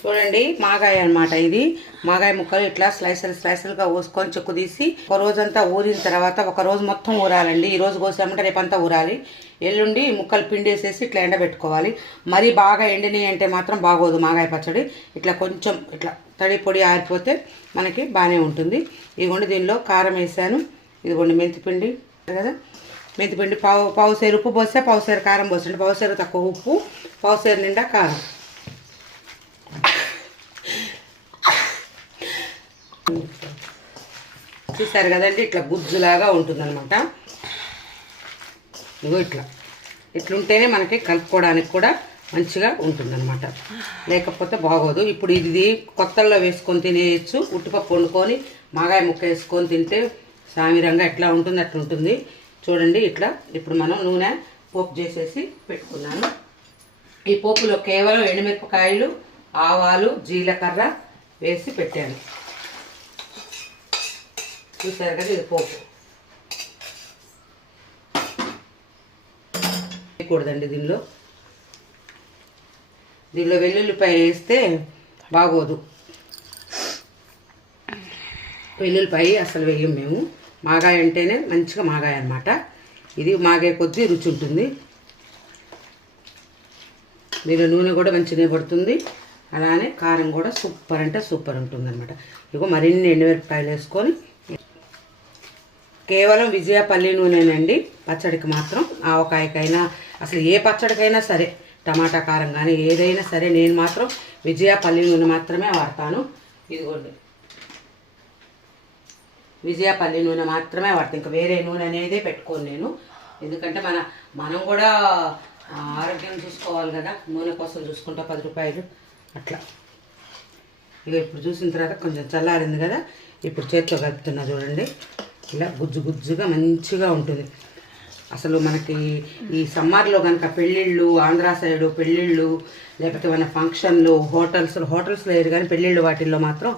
చూడండి మాగాయ అన్నమాట. ఇది మాగాయ ముక్కలు ఇట్లా స్లైసలుగా కోసుకొని చెక్కు తీసి ఒక రోజంతా ఊరిన తర్వాత ఒక రోజు మొత్తం ఊరాలండి. ఈ రోజు కోసామంటే రేపంతా ఊరాలి. ఎల్లుండి ముక్కలు పిండేసేసి ఇట్లా ఎండబెట్టుకోవాలి. మరీ బాగా ఎండినాయి అంటే మాత్రం బాగోదు మాగాయ పచ్చడి. ఇట్లా కొంచెం ఇట్లా తడి పొడి ఆరిపోతే మనకి బాగానే ఉంటుంది. ఇదిగోండి దీనిలో కారం వేసాను. ఇదిగోండి మెంతిపిండి కదా, మెంతిపిండి పావుసేరు ఉప్పు పోస్తే పావుసేరు కారం పోసండి. పావుసేరు తక్కువ ఉప్పు, పావుసేరు నిండా కారం. చూసారు కదండి, ఇట్లా గుజ్జులాగా ఉంటుందన్నమాట. ఇగో ఇట్లుంటేనే మనకి కలుపుకోవడానికి కూడా మంచిగా ఉంటుందన్నమాట, లేకపోతే బాగోదు. ఇప్పుడు ఇది కొత్తల్లో వేసుకొని తినేయచ్చు. ఉట్టిపప్పు వండుకొని మాగాయ ముక్క వేసుకొని తింటే సామిరంగా ఎట్లా ఉంటుంది అట్లా ఉంటుంది. చూడండి ఇట్లా. ఇప్పుడు మనం నూనె పోపు చేసేసి పెట్టుకున్నాను. ఈ పోపులో కేవలం ఎండుమిరపకాయలు, ఆవాలు, జీలకర్ర వేసి పెట్టాను. చూసారు కదా, ఇది పోపు వేయకూడదండి. దీనిలో వెల్లుల్లిపాయ వేస్తే బాగోదు. వెల్లుల్లిపాయ అసలు వేయం మేము. మాగాయ అంటేనే మంచిగా మాగాయ అన్నమాట. ఇది మాగే కొద్దీ రుచి ఉంటుంది. దీనిలో నూనె కూడా మంచిగా పడుతుంది. అలానే కారం కూడా సూపర్ అంటే సూపర్ ఉంటుంది అనమాట. ఇగో మరిన్ని ఎండుమిరపకాయలు వేసుకొని, కేవలం విజయ పల్లి నూనెనండి పచ్చడికి మాత్రం. ఆవకాయకైనా అసలు ఏ పచ్చడికైనా సరే, టమాటా కారం కానీ ఏదైనా సరే నేను మాత్రం విజయ పల్లి నూనె మాత్రమే వాడతాను. ఇదిగోండి విజయ పల్లి నూనె మాత్రమే వాడతాను. ఇంకా వేరే నూనె అనేది పెట్టుకోను నేను. ఎందుకంటే మనం కూడా ఆరోగ్యం చూసుకోవాలి కదా. నూనె కోసం చూసుకుంటా 10 రూపాయలు అట్లా. ఇక ఇప్పుడు చూసిన తర్వాత కొంచెం చల్లారింది కదా, ఇప్పుడు చేతితో కలుపుతున్నా చూడండి. ఇలా గుజ్జుగా మంచిగా ఉంటుంది. అసలు మనకి ఈ సమ్మర్లో కనుక పెళ్ళిళ్ళు, ఆంధ్రా సైడు పెళ్ళిళ్ళు, లేకపోతే మన ఫంక్షన్లు, హోటల్స్లో వేరు కానీ పెళ్ళిళ్ళు వాటిల్లో మాత్రం